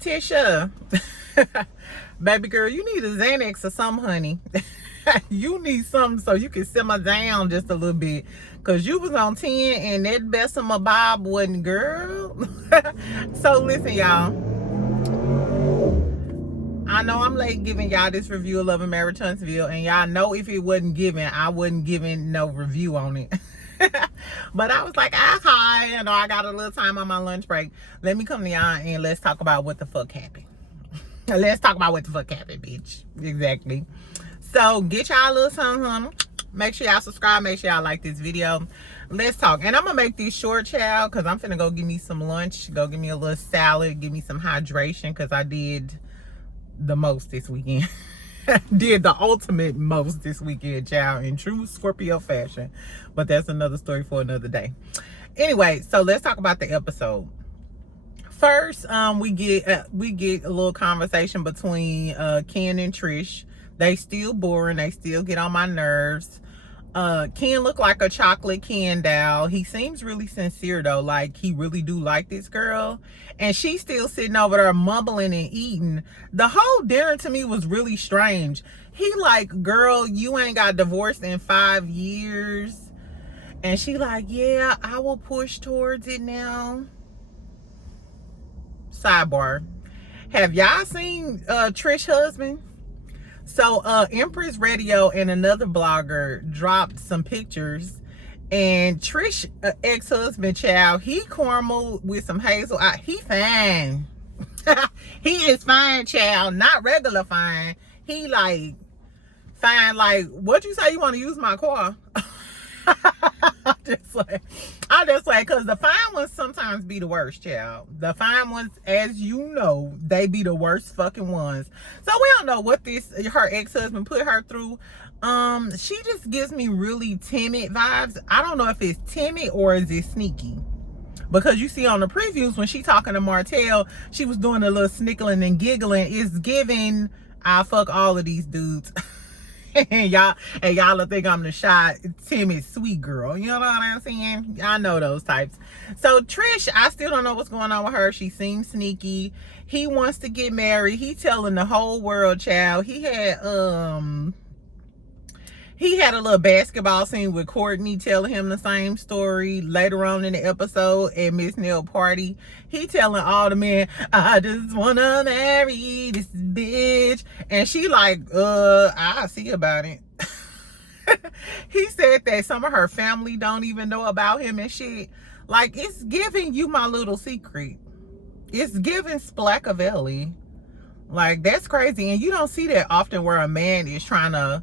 Tisha, baby girl, you need a Xanax or something, honey. You need something so you can simmer down just a little bit. Because you was on 10 and that best of my Bob wasn't, girl. So listen, y'all. I know I'm late giving y'all this review of Love and Marriage Huntsville. And y'all know if it wasn't given, I wasn't giving no review on it. But I was like, hi, you know, I got a little time on my lunch break. Let me come to y'all and let's talk about what the fuck happened. Let's talk about what the fuck happened, bitch. Exactly. So get y'all a little something. Make sure y'all subscribe. Make sure y'all like this video. Let's talk. And I'm going to make these short, child, because I'm finna go give me some lunch. Go give me a little salad. Give me some hydration, because I did the most this weekend. Did the ultimate most this weekend, child, in true Scorpio fashion. But that's another story for another day. Anyway, so let's talk about the episode. First, we get a little conversation between Ken and Trish. They still boring. They still get on my nerves. Ken look like a chocolate Ken doll. He seems really sincere though. Like he really do like this girl. And she's still sitting over there mumbling and eating. The whole dinner to me was really strange. He like, girl, you ain't got divorced in 5 years. And she like, yeah, I will push towards it now. Sidebar. Have y'all seen Trish husband? So Empress Radio and another blogger dropped some pictures, and Trish ex-husband, child, he caramel with some hazel eye. He fine. He is fine, child, not regular fine. He like fine, like, what you say, you want to use my car? I just like, because the fine ones sometimes be the worst, child. The fine ones, as you know, they be the worst fucking ones. So we don't know what her ex-husband put her through. She just gives me really timid vibes. I don't know if it's timid or is it sneaky. Because you see on the previews when she talking to Martell, she was doing a little snickling and giggling. It's giving, I fuck all of these dudes. and y'all think I'm the shy, timid, sweet girl. You know what I'm saying? I know those types. So Trish, I still don't know what's going on with her. She seems sneaky. He wants to get married. He telling the whole world, child. He had a little basketball scene with Courtney telling him the same story later on in the episode at Miss Nell party. He telling all the men, I just wanna marry this bitch. And she like, I'll see about it. He said that some of her family don't even know about him and shit. Like, it's giving you my little secret. It's giving Splackavelli. Like, that's crazy. And you don't see that often where a man is trying to,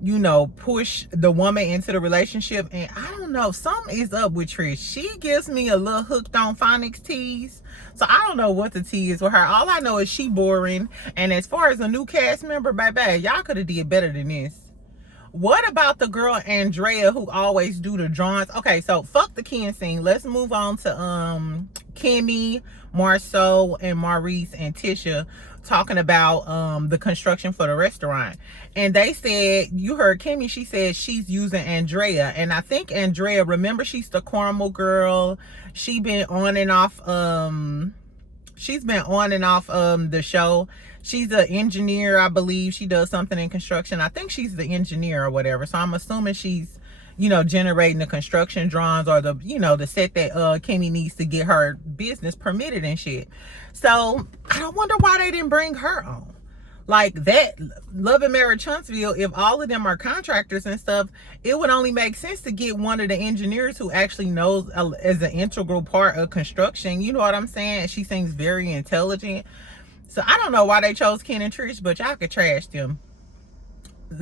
you know, push the woman into the relationship. And I don't know, something is up with Trish. She gives me a little hooked on phonics tease. So I don't know what the tea is with her. All I know is she boring. And as far as a new cast member, baby, y'all could have did better than this. What about the girl Andrea who always do the drawings? Okay, so fuck the Ken scene. Let's move on to Kimmi, Marsau, and Maurice and Tisha talking about the construction for the restaurant. And they said, you heard Kimmi, she said she's using Andrea. And I think Andrea, remember, she's the caramel girl. She's been on and off the show. She's an engineer, I believe. She does something in construction. I think she's the engineer or whatever. So I'm assuming she's, you know, generating the construction drawings or the, you know, the set that Kimmi needs to get her business permitted and shit. So I don't wonder why they didn't bring her on. Like that, Love and Marriage Huntsville, if all of them are contractors and stuff, it would only make sense to get one of the engineers who actually knows as an integral part of construction. You know what I'm saying? She seems very intelligent. So I don't know why they chose Ken and Trish, but y'all could trash them.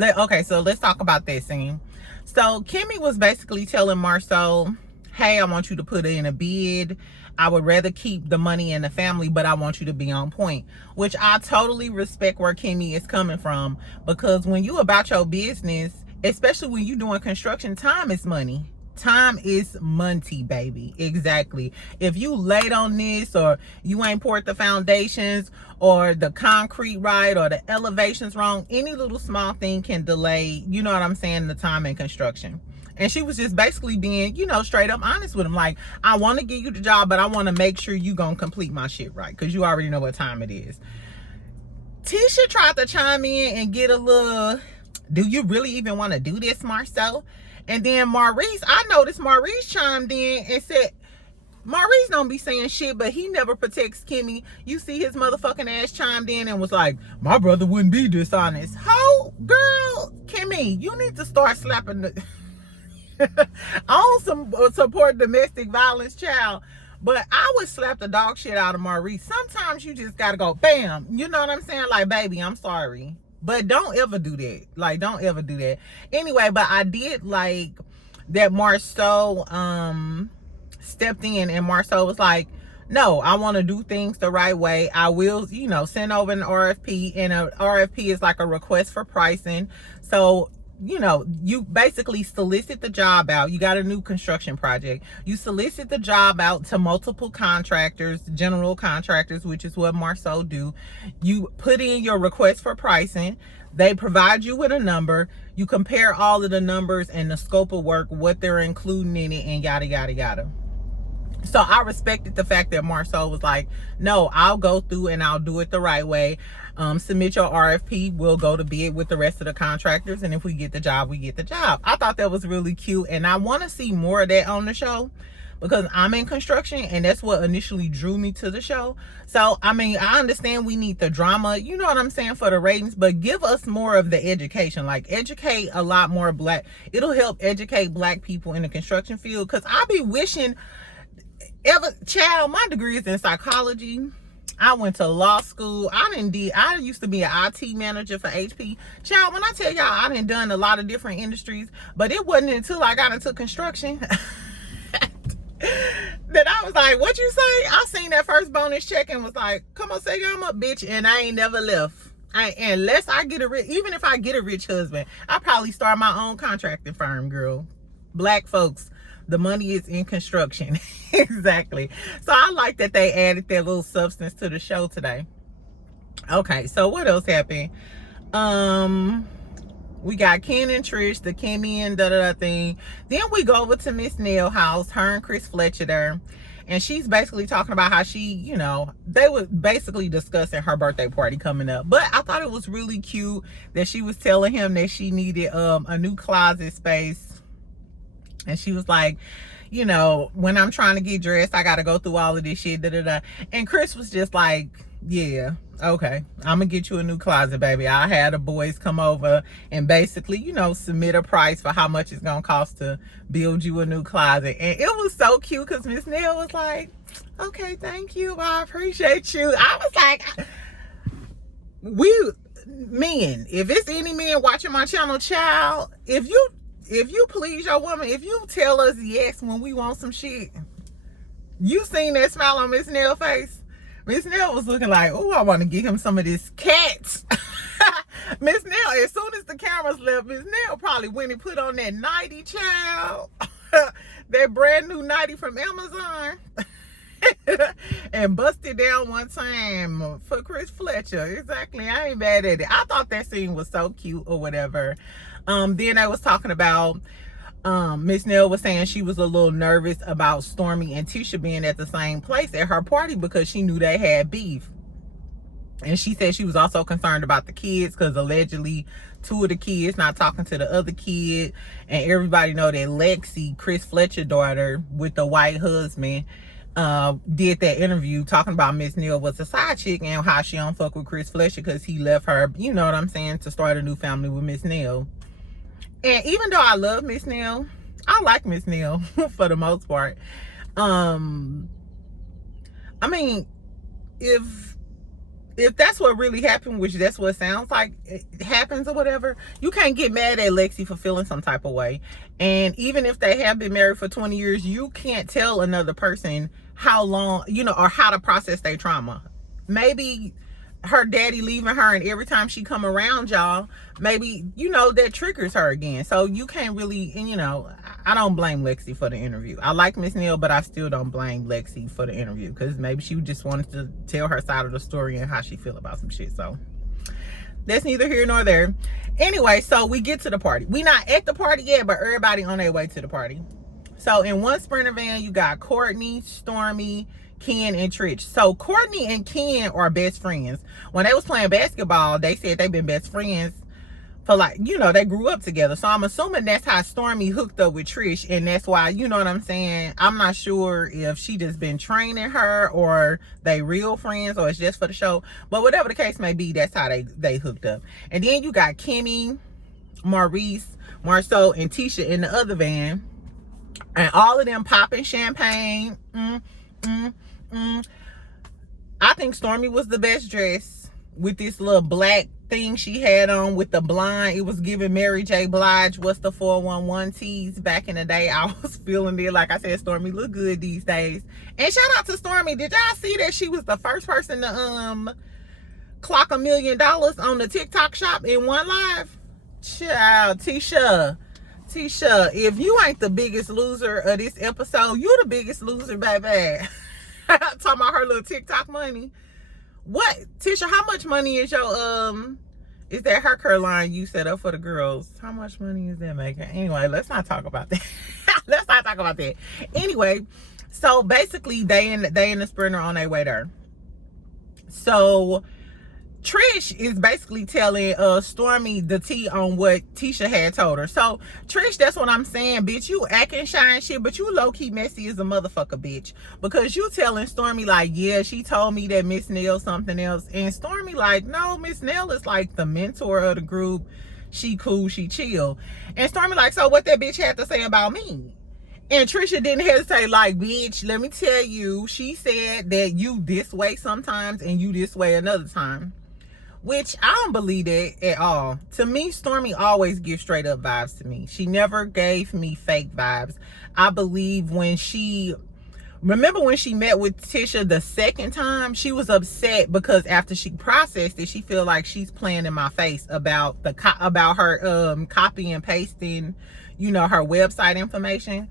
Okay, so let's talk about that scene. So Kimmi was basically telling Marsau, hey, I want you to put in a bid. I would rather keep the money in the family, but I want you to be on point. Which I totally respect where Kimmi is coming from. Because when you about your business, especially when you doing construction, time is money. Time is money, baby. Exactly. If you late on this, or you ain't poured the foundations, or the concrete right, or the elevations wrong, any little small thing can delay, you know what I'm saying, the time in construction. And she was just basically being, you know, straight up honest with him. Like, I want to give you the job, but I want to make sure you gonna complete my shit right, because you already know what time it is. Tisha tried to chime in and get a little, do you really even want to do this, Marsau? And then Maurice, I noticed Maurice chimed in and said, Maurice don't be saying shit, but he never protects Kimmi. You see his motherfucking ass chimed in and was like, my brother wouldn't be dishonest. Ho, girl, Kimmi, you need to start slapping the... I don't support domestic violence, child, but I would slap the dog shit out of Maurice. Sometimes you just gotta go, bam. You know what I'm saying? Like, baby, I'm sorry. But don't ever do that. Like, don't ever do that. Anyway, but I did like that Marsau stepped in, and Marsau was like, no, I want to do things the right way. I will, you know, send over an RFP, and a RFP is like a request for pricing. So, you know, you basically solicit the job out. You got a new construction project. You solicit the job out to multiple contractors, general contractors, which is what Marsau do. You put in your request for pricing. They provide you with a number. You compare all of the numbers and the scope of work, what they're including in it, and yada, yada, yada. So I respected the fact that Marsau was like, no, I'll go through and I'll do it the right way. Submit your RFP. We'll go to bid with the rest of the contractors. And if we get the job, we get the job. I thought that was really cute. And I want to see more of that on the show, because I'm in construction and that's what initially drew me to the show. So, I mean, I understand we need the drama, you know what I'm saying, for the ratings, but give us more of the education. Like, educate a lot more black. It'll help educate black people in the construction field, because I be wishing... Child, my degree is in psychology. I went to law school. I used to be an IT manager for HP. Child, when I tell y'all I done done a lot of different industries, but it wasn't until I got into construction that I was like, what you say? I seen that first bonus check and was like, come on, say I'm up, bitch, and I ain't never left. Unless I get even if I get a rich husband, I probably start my own contracting firm, girl. Black folks, the money is in construction. Exactly. So I like that they added their little substance to the show today. Okay, so what else happened? We got Ken and Trish, the Kimmi and da-da-da thing. Then we go over to Miss Nell house, her and Chris Fletcher there. And she's basically talking about how she, you know, they were basically discussing her birthday party coming up. But I thought it was really cute that she was telling him that she needed a new closet space. And she was like, you know, when I'm trying to get dressed, I got to go through all of this shit, da-da-da. And Chris was just like, yeah, okay, I'm going to get you a new closet, baby. I had the boys come over and basically, you know, submit a price for how much it's going to cost to build you a new closet. And it was so cute because Miss Nell was like, okay, thank you. I appreciate you. I was like, men, if it's any men watching my channel, child, if you please your woman, if you tell us yes when we want some shit, you seen that smile on Miss Nell's face? Miss Nell was looking like, oh, I want to get him some of this cat. Miss Nell, as soon as the cameras left, Miss Nell probably went and put on that nightie, child. That brand new nightie from Amazon. And busted down one time for Chris Fletcher. Exactly. I ain't bad at it. I thought that scene was so cute or whatever. Then I was talking about Miss Nell was saying she was a little nervous about Stormi and Tisha being at the same place at her party because she knew they had beef. And she said she was also concerned about the kids because allegedly 2 of the kids not talking to the other kid. And everybody know that Lexi, Chris Fletcher's daughter with the white husband, did that interview talking about Miss Nell was a side chick and how she don't fuck with Chris Fletcher because he left her, you know what I'm saying, to start a new family with Miss Nell. And even though I love Miss Nell, I like Miss Nell for the most part. I mean, if that's what really happened, which that's what it sounds like it happens or whatever, you can't get mad at Lexi for feeling some type of way. And even if they have been married for 20 years, you can't tell another person how long, you know, or how to process their trauma. Maybe her daddy leaving her, and every time she come around y'all, maybe, you know, that triggers her again. So you can't really, and you know, I don't blame Lexi for the interview. I like Miss Nell, but I still don't blame Lexi for the interview because maybe she just wanted to tell her side of the story and how she feel about some shit. So That's neither here nor there. Anyway, so we get to the party. We not at the party yet, but everybody on their way to the party. So in one Sprinter van, you got Courtney, Stormi, Ken, and Trish. So Courtney and Ken are best friends. When they was playing basketball, they said they've been best friends for like, you know, they grew up together. So I'm assuming that's how Stormi hooked up with Trish, and that's why, you know what I'm saying? I'm not sure if she just been training her or they real friends or it's just for the show. But whatever the case may be, that's how they hooked up. And then you got Kimmi, Marsau, and Tisha in the other van. And all of them popping champagne. I think Stormi was the best dressed with this little black thing she had on with the blonde. It was giving Mary J. Blige. What's the 411 tease back in the day? I was feeling it. Like I said, Stormi look good these days. And shout out to Stormi. Did y'all see that she was the first person to clock $1 million on the TikTok shop in one live? Child, Tisha, if you ain't the biggest loser of this episode, you the biggest loser, baby. Talking about her little TikTok money. What, Tisha, how much money is your is that hair curl line you set up for the girls? How much money is that making? Anyway, let's not talk about that. Let's not talk about that. Anyway, so basically they in the Sprinter on their way there. So Trish is basically telling Stormi the tea on what Tisha had told her. So Trish, that's what I'm saying, bitch. You acting shy and shit, but you low-key messy as a motherfucker, bitch. Because you telling Stormi like, yeah, she told me that Miss Nell something else. And Stormi like, no, Miss Nell is like the mentor of the group. She cool, she chill. And Stormi like, so what that bitch had to say about me? And Trisha didn't hesitate, like, bitch, let me tell you, she said that you this way sometimes and you this way another time. Which I don't believe that at all. To me, Stormi always gives straight up vibes to me. She never gave me fake vibes. I believe remember when she met with Tisha the second time, she was upset because after she processed it, she feel like she's playing in my face about her copy and pasting, you know, her website information.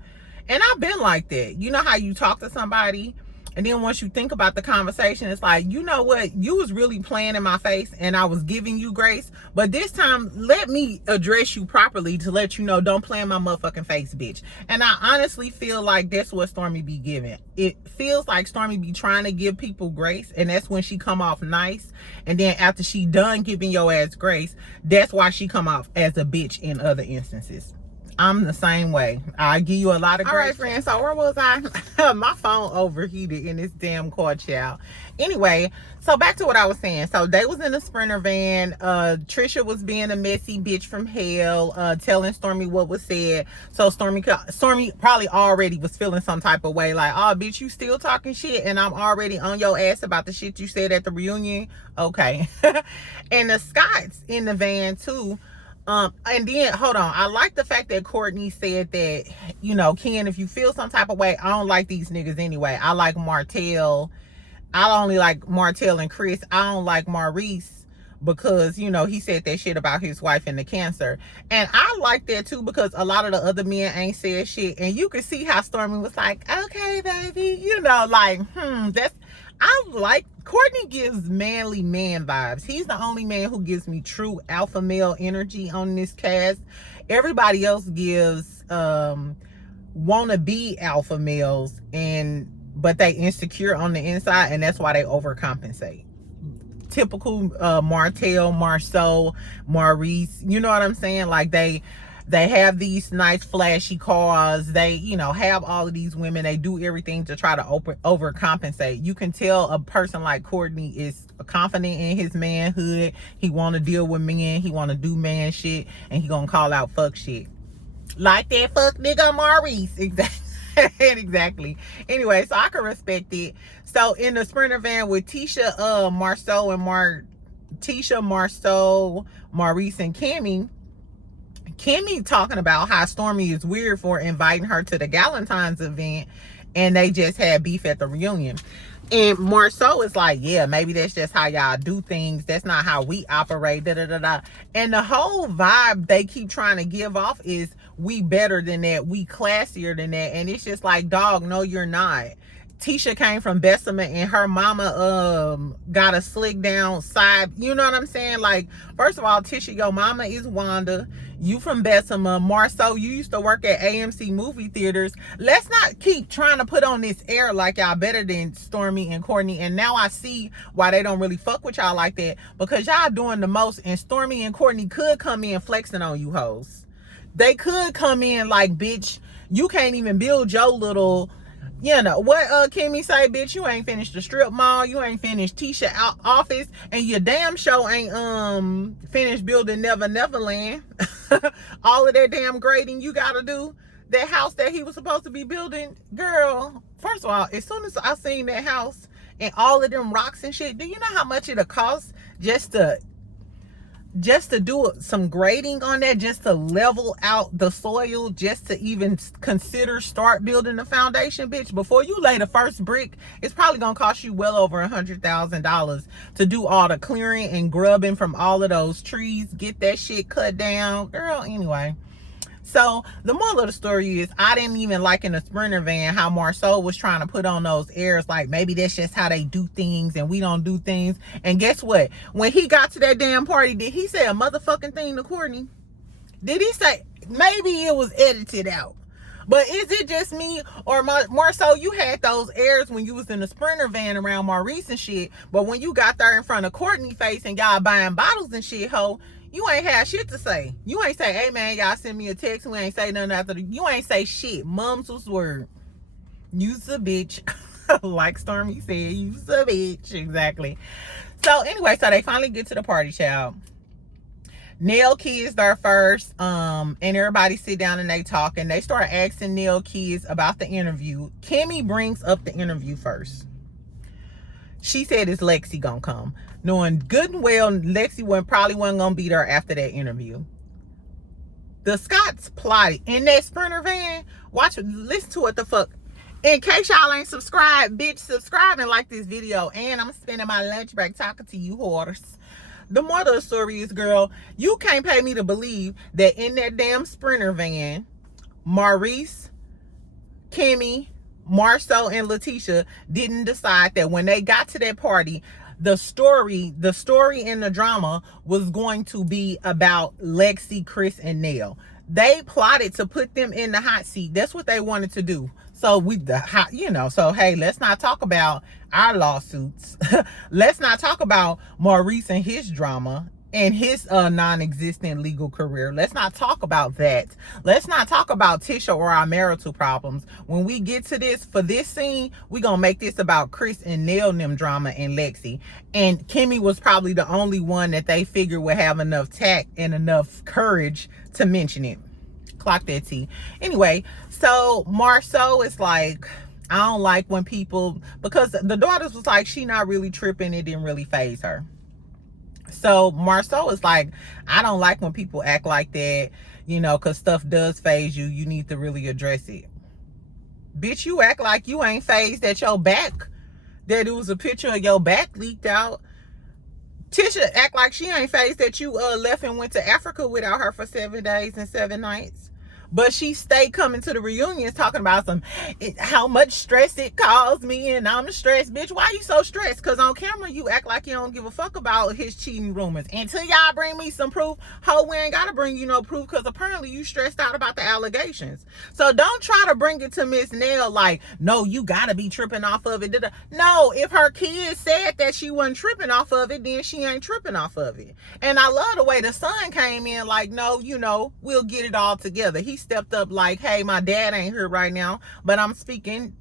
And I've been like that. You know how you talk to somebody and then once you think about the conversation, it's like, you know what? You was really playing in my face and I was giving you grace. But this time, let me address you properly to let you know, don't play in my motherfucking face, bitch. And I honestly feel like that's what Stormi be giving. It feels like Stormi be trying to give people grace. And that's when she come off nice. And then after she done giving your ass grace, that's why she come off as a bitch in other instances. I'm the same way. I give you a lot of grace. All right, friends. So where was I? My phone overheated in this damn car, child. Anyway, so back to what I was saying. So they was in a Sprinter van. Trisha was being a messy bitch from hell, telling Stormi what was said. So Stormi probably already was feeling some type of way, like, oh, bitch, you still talking shit, and I'm already on your ass about the shit you said at the reunion. Okay. And the Scotts in the van too. And then hold on, I like the fact that Courtney said that, you know, Ken, if you feel some type of way, I don't like these niggas anyway. I like Martell. I only like Martell and Chris. I don't like Maurice because, you know, he said that shit about his wife and the cancer. And I like that too because a lot of the other men ain't said shit. And you can see how Stormi was like, okay, baby, you know, like, I like, Courtney gives manly man vibes. He's the only man who gives me true alpha male energy on this cast. Everybody else gives wanna be alpha males, but they insecure on the inside, and that's why they overcompensate. Typical Martell, Marsau, Maurice, you know what I'm saying? Like they have these nice flashy cars. They, you know, have all of these women. They do everything to try to overcompensate. You can tell a person like Courtney is confident in his manhood. He want to deal with men. He want to do man shit. And he gonna call out fuck shit. Like that fuck nigga Maurice. Exactly. Anyway, so I can respect it. So in the Sprinter van with Tisha, Marsau, Maurice, and Kimmi talking about how Stormi is weird for inviting her to the Galentine's event and they just had beef at the reunion. And Marsau is like, yeah, maybe that's just how y'all do things. That's not how we operate. And the whole vibe they keep trying to give off is we better than that. We classier than that. And it's just like, dog, no, you're not. Tisha came from Bessemer and her mama got a slick down side. You know what I'm saying? Like, first of all, Tisha, your mama is Wanda. You from Bessemer. Marsau, you used to work at AMC movie theaters. Let's not keep trying to put on this air like y'all better than Stormi and Courtney. And now I see why they don't really fuck with y'all like that, because y'all doing the most, and Stormi and Courtney could come in flexing on you hoes. They could come in like, bitch, you can't even build your little, you know what Kimmi say, bitch, you ain't finished the strip mall, you ain't finished Tisha office, and your damn show ain't finished building Neverland. All of that damn grading you gotta do. That house that he was supposed to be building, girl, first of all, as soon as I seen that house and all of them rocks and shit, do you know how much it'll cost just to do some grading on that, just to level out the soil, just to even consider start building the foundation, bitch? Before you lay the first brick, it's probably gonna cost you well over $100,000 to do all the clearing and grubbing from all of those trees, get that shit cut down, girl. Anyway, so the moral of the story is, I didn't even like in the Sprinter van how Marsau was trying to put on those airs like maybe that's just how they do things and we don't do things. And guess what? When he got to that damn party, did he say a motherfucking thing to Courtney? Did he say? Maybe it was edited out. But is it just me, or Marsau, you had those airs when you was in the Sprinter van around Maurice and shit, but when you got there in front of Courtney face and y'all buying bottles and shit, ho, you ain't had shit to say. You ain't say, hey man, y'all send me a text. We ain't say nothing after you ain't say shit. Mums was word. You's a bitch. Like Stormi said, you's a bitch. Exactly. So anyway, so they finally get to the party, child. Nell kids there first. And everybody sit down and they talk, and they start asking Nell kids about the interview. Kimmi brings up the interview first. She said, is Lexi gonna come? Knowing good and well Lexi probably wasn't gonna be there after that interview. The Scotts plotted in that Sprinter van. Listen to what the fuck. In case y'all ain't subscribed, bitch, subscribe and like this video. And I'm spending my lunch break talking to you whores. The moral of the story is, girl, you can't pay me to believe that in that damn Sprinter van, Maurice, Kimmi, Marsau, and Latisha didn't decide that when they got to that party, the story and the drama was going to be about Lexi, Chris, and Nell. They plotted to put them in the hot seat. That's what they wanted to do. So so hey, let's not talk about our lawsuits. Let's not talk about Maurice and his drama and his non-existent legal career. Let's not talk about that. Let's not talk about Tisha or our marital problems. When we get to this, for this scene, we're gonna make this about Chris and Nell and them drama and Lexi. And Kimmi was probably the only one that they figured would have enough tact and enough courage to mention it. Clock that T. Anyway, so Marsau is like, I don't like when people, because the daughters was like, she not really tripping, it didn't really faze her. So Marsau is like, I don't like when people act like that, because stuff does phase you. You need to really address it. Bitch, you act like you ain't phased that your back, that it was a picture of your back leaked out. Tisha act like she ain't phased that you left and went to Africa without her for 7 days and 7 nights. But she stayed coming to the reunions talking about how much stress it caused me, and I'm stressed. Bitch, why you so stressed? Because on camera, you act like you don't give a fuck about his cheating rumors. Until y'all bring me some proof, we ain't got to bring you no proof, because apparently you stressed out about the allegations. So don't try to bring it to Miss Nell like, no, you got to be tripping off of it. No, if her kids said that she wasn't tripping off of it, then she ain't tripping off of it. And I love the way the son came in like, no, we'll get it all together. He stepped up like, hey, my dad ain't here right now, but I'm speaking,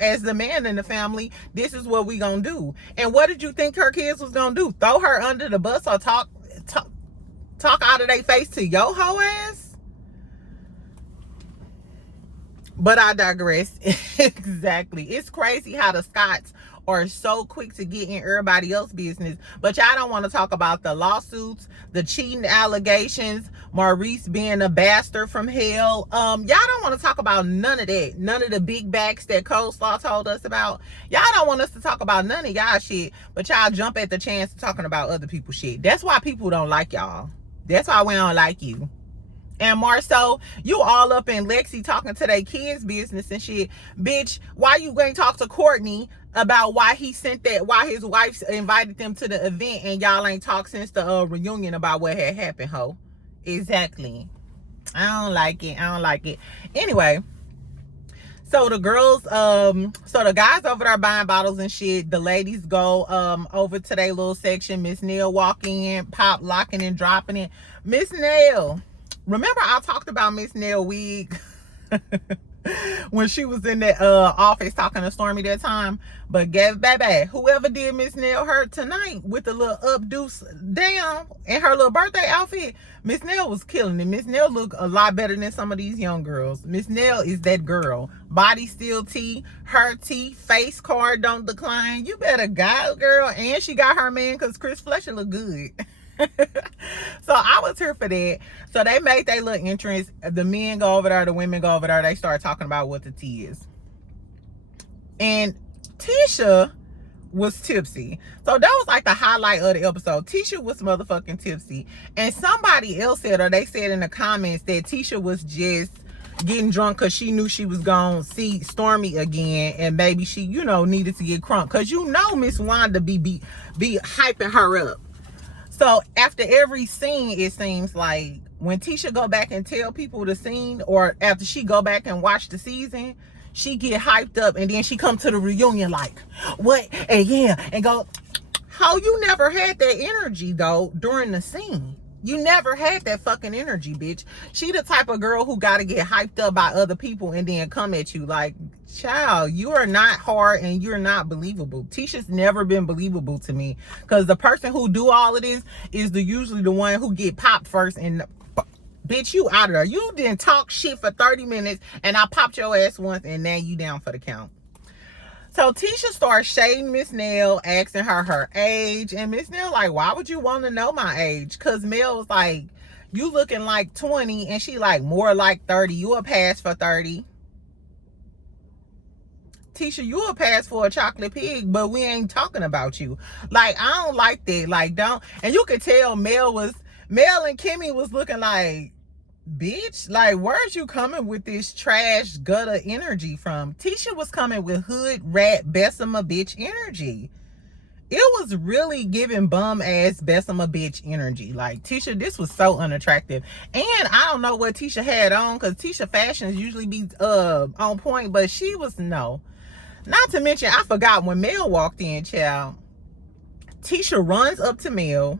as the man in the family, this is what we gonna do. And what did you think her kids was gonna do? Throw her under the bus or talk out of their face to your hoe ass? But I digress. Exactly. It's crazy how the Scotts are so quick to get in everybody else's business, but y'all don't want to talk about the lawsuits, the cheating allegations, Maurice being a bastard from hell. Y'all don't want to talk about none of that. None of the big backs that Coleslaw told us about. Y'all don't want us to talk about none of y'all shit, but y'all jump at the chance of talking about other people's shit. That's why people don't like y'all. That's why we don't like you. And Marsau, you all up in Lexi talking to their kids' business and shit. Bitch, why you going to talk to Courtney about why he sent that, why his wife invited them to the event and y'all ain't talked since the reunion about what had happened, ho? Exactly. I don't like it. I don't like it. Anyway, so the girls, so the guys over there buying bottles and shit. The ladies go over to their little section. Miss Nell walking in, pop, locking and dropping it. Miss Nell. Remember I talked about Miss Nell wig when she was in that office talking to Stormi that time? But baby, whoever did Miss Nell her tonight with the little updo down and her little birthday outfit, Miss Nell was killing it. Miss Nell look a lot better than some of these young girls. Miss Nell is that girl. Body still T, her T, face card don't decline. You better go, girl. And she got her man because Chris Fletcher look good. So I was here for that. So they made their little entrance. The men go over there, the women go over there. They start talking about what the tea is. And Tisha was tipsy. So that was like the highlight of the episode. Tisha was motherfucking tipsy. And somebody else said, or they said in the comments, that Tisha was just getting drunk because she knew she was gonna see Stormi again, and maybe she, you know, needed to get crunk. Because you know Miss Wanda be hyping her up. So after every scene, it seems like when Tisha go back and tell people the scene, or after she go back and watch the season, she get hyped up, and then she come to the reunion like, what? And yeah, and go, how you never had that energy though during the scene? You never had that fucking energy, bitch. She the type of girl who gotta get hyped up by other people and then come at you like, child, you are not hard and you're not believable. Tisha's never been believable to me, because the person who do all of this is usually the one who get popped first. And bitch, you out of there. You didn't talk shit for 30 minutes and I popped your ass once and now you down for the count. So Tisha starts shading Miss Nell, asking her age. And Miss Nell like, why would you want to know my age? Because Mel was like, you looking like 20. And she like, more like 30. You a pass for 30. Tisha, you a pass for a chocolate pig, but we ain't talking about you. Like, I don't like that. Like, don't. And you could tell Mel and Kimmi was looking like, bitch, like, where's you coming with this trash gutter energy from? Tisha was coming with hood rat Bessemer bitch energy. It was really giving bum ass Bessemer bitch energy. Like, Tisha, this was so unattractive. And I don't know what Tisha had on, because Tisha fashions usually be on point, but she was no. Not to mention, I forgot when Mel walked in, child. Tisha runs up to Mel,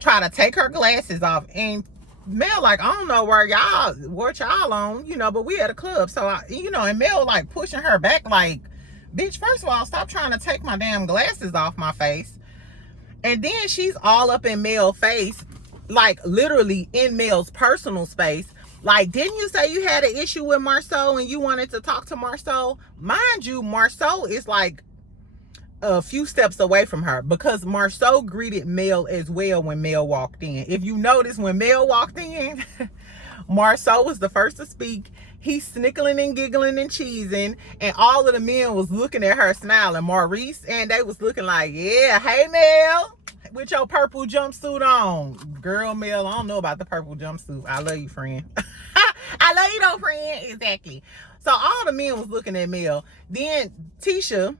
try to take her glasses off, and Mel like, I don't know what y'all on, you know, but we at a club. So, and Mel like pushing her back like, bitch, first of all, stop trying to take my damn glasses off my face. And then she's all up in Mel's face, like literally in Mel's personal space. Like, didn't you say you had an issue with Marsau and you wanted to talk to Marsau? Mind you, Marsau is like a few steps away from her, because Marsau greeted Mel as well when Mel walked in. If you notice, when Mel walked in, Marsau was the first to speak. He's snickling and giggling and cheesing, and all of the men was looking at her smiling. Maurice and they was looking like, yeah, hey Mel, with your purple jumpsuit on. Girl, Mel, I don't know about the purple jumpsuit. I love you, friend. I love you though, friend. Exactly. So all the men was looking at Mel. Then Tisha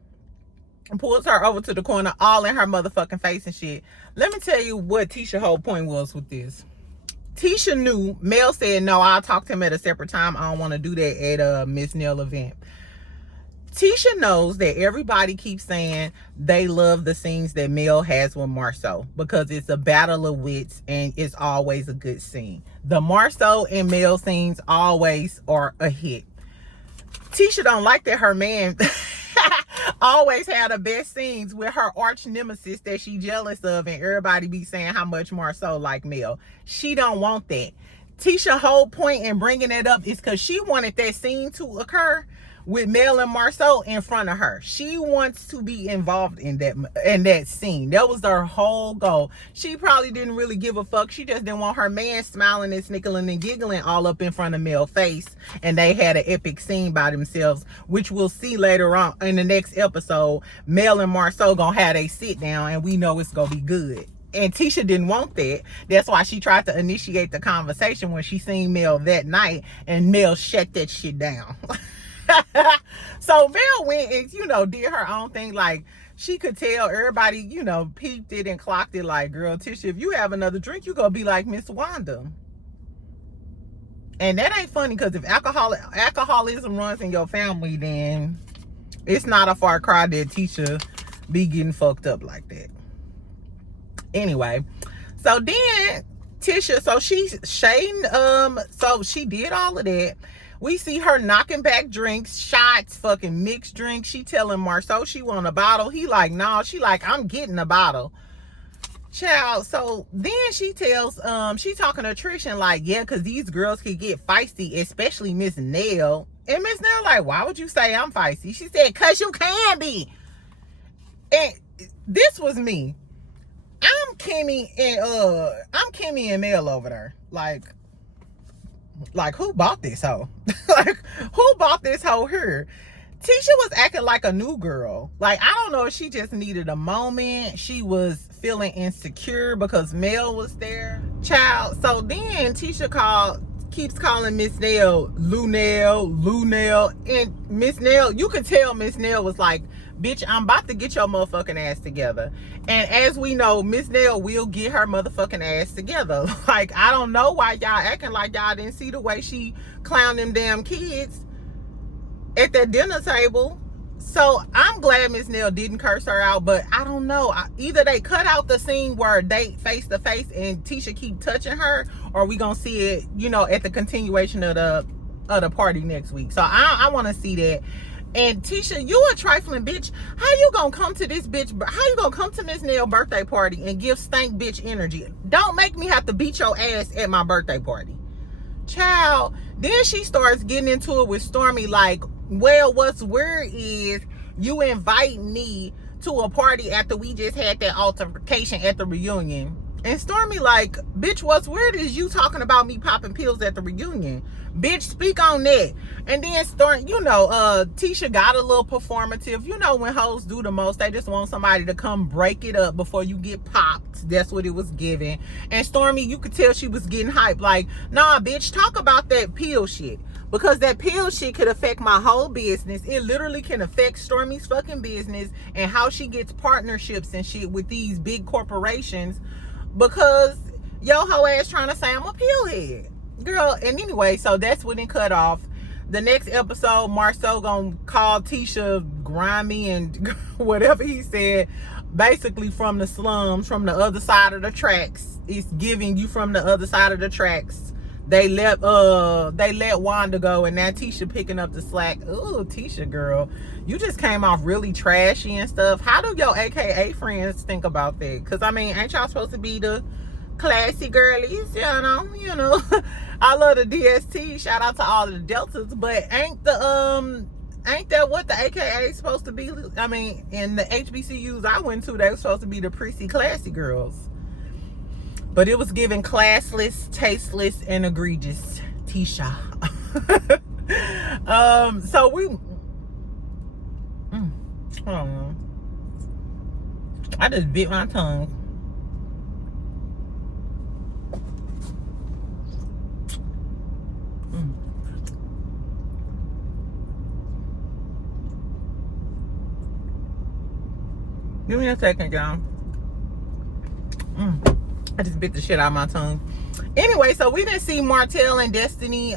pulls her over to the corner, all in her motherfucking face and shit. Let me tell you what Tisha's whole point was with this. Tisha knew, Mel said, no, I'll talk to him at a separate time. I don't want to do that at a Miss Nell event. Tisha knows that everybody keeps saying they love the scenes that Mel has with Marsau, because it's a battle of wits and it's always a good scene. The Marsau and Mel scenes always are a hit. Tisha don't like that her man always had the best scenes with her arch nemesis that she jealous of, and everybody be saying how much Marsau like Mel. She don't want that. Tisha's whole point in bringing it up is because she wanted that scene to occur with Nell and Marsau in front of her. She wants to be involved in that scene. That was her whole goal. She probably didn't really give a fuck. She just didn't want her man smiling and snickling and giggling all up in front of Mel's face, and they had an epic scene by themselves, which we'll see later on in the next episode. Nell and Marsau gonna have a sit down, and we know it's gonna be good. And Tisha didn't want that. That's why she tried to initiate the conversation when she seen Mel that night, and Mel shut that shit down. So Mel went and, you know, did her own thing. Like, she could tell everybody, you know, peeped it and clocked it like, girl, Tisha, if you have another drink, you gonna be like Miss Wanda. And that ain't funny, because if alcoholism runs in your family, then it's not a far cry that Tisha be getting fucked up like that. Anyway, so then Tisha, so she's shading, so she did all of that. We see her knocking back drinks, shots, fucking mixed drinks. She telling Marsau she want a bottle. He like, no. She like, I'm getting a bottle. Child, so then she tells, she talking to Trish and like, yeah, because these girls could get feisty, especially Miss Nell. And Miss Nell like, why would you say I'm feisty? She said, because you can be. And this was me. I'm Kimmi and Mel over there. Like who bought this hoe? Like, who bought this hoe here? Tisha was acting like a new girl. Like, I don't know if she just needed a moment. She was feeling insecure because Mel was there. Child. So then Tisha keeps calling Miss Nell Lou Nell. And Miss Nell, you could tell Miss Nell was like, bitch, I'm about to get your motherfucking ass together. And as we know, Miss Nell will get her motherfucking ass together. Like, I don't know why y'all acting like y'all didn't see the way she clowned them damn kids at that dinner table. So I'm glad Miss Nell didn't curse her out, but I don't know. Either they cut out the scene where they face to face and Tisha keep touching her, or we gonna see it, you know, at the continuation of the party next week. So I want to see that. And Tisha, you a trifling bitch. How you gonna come to this bitch? How you gonna come to Miss Nell's birthday party and give stank bitch energy? Don't make me have to beat your ass at my birthday party. Child. Then she starts getting into it with Stormi like, well, what's weird is you invite me to a party after we just had that altercation at the reunion. And Stormi like, bitch, what's weird is you talking about me popping pills at the reunion. Bitch, speak on that. And then Stormi, you know, Tisha got a little performative. You know, when hoes do the most, they just want somebody to come break it up before you get popped. That's what it was giving. And Stormi, you could tell she was getting hyped. Like, nah, bitch, talk about that pill shit. Because that pill shit could affect my whole business. It literally can affect Stormi's fucking business and how she gets partnerships and shit with these big corporations. Because yo hoe ass trying to say I'm a pill head. Girl, and anyway, so that's when it cut off. The next episode, Marsau gonna call Tisha grimy and whatever he said, basically from the slums, from the other side of the tracks. It's giving you from the other side of the tracks. They let Wanda go, and now Tisha picking up the slack. Ooh, Tisha, girl, you just came off really trashy and stuff. How do your AKA friends think about that? Because I mean, ain't y'all supposed to be the classy girlies? You know. I love the DST. Shout out to all of the Deltas, but ain't that what the AKA is supposed to be? I mean, in the HBCUs I went to, they were supposed to be the prissy, classy girls. But it was giving classless, tasteless, and egregious. Tisha. So we... hold on. I just bit my tongue. Give me a second, y'all. I just bit the shit out of my tongue. Anyway, so we didn't see Martell and Destiny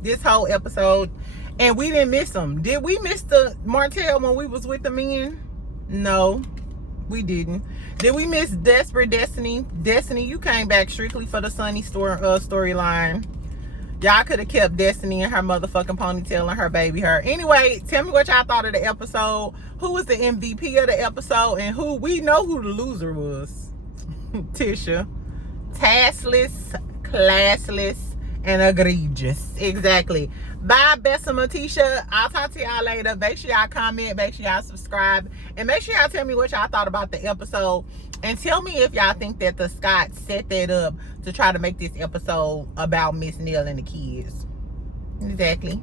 this whole episode, and we didn't miss them. Did we miss the Martell when we was with the men? No, we didn't. Did we miss Desperate Destiny? Destiny, you came back strictly for the Sunny storyline. Y'all could have kept Destiny and her motherfucking ponytail and her baby hair. Anyway, tell me what y'all thought of the episode. Who was the MVP of the episode, and we know who the loser was. Tisha. Taskless, classless, and egregious. Exactly. Bye, Bessemer Tisha. I'll talk to y'all later. Make sure y'all comment. Make sure y'all subscribe. And make sure y'all tell me what y'all thought about the episode. And tell me if y'all think that the Scotts set that up to try to make this episode about Miss Nell and the kids. Exactly.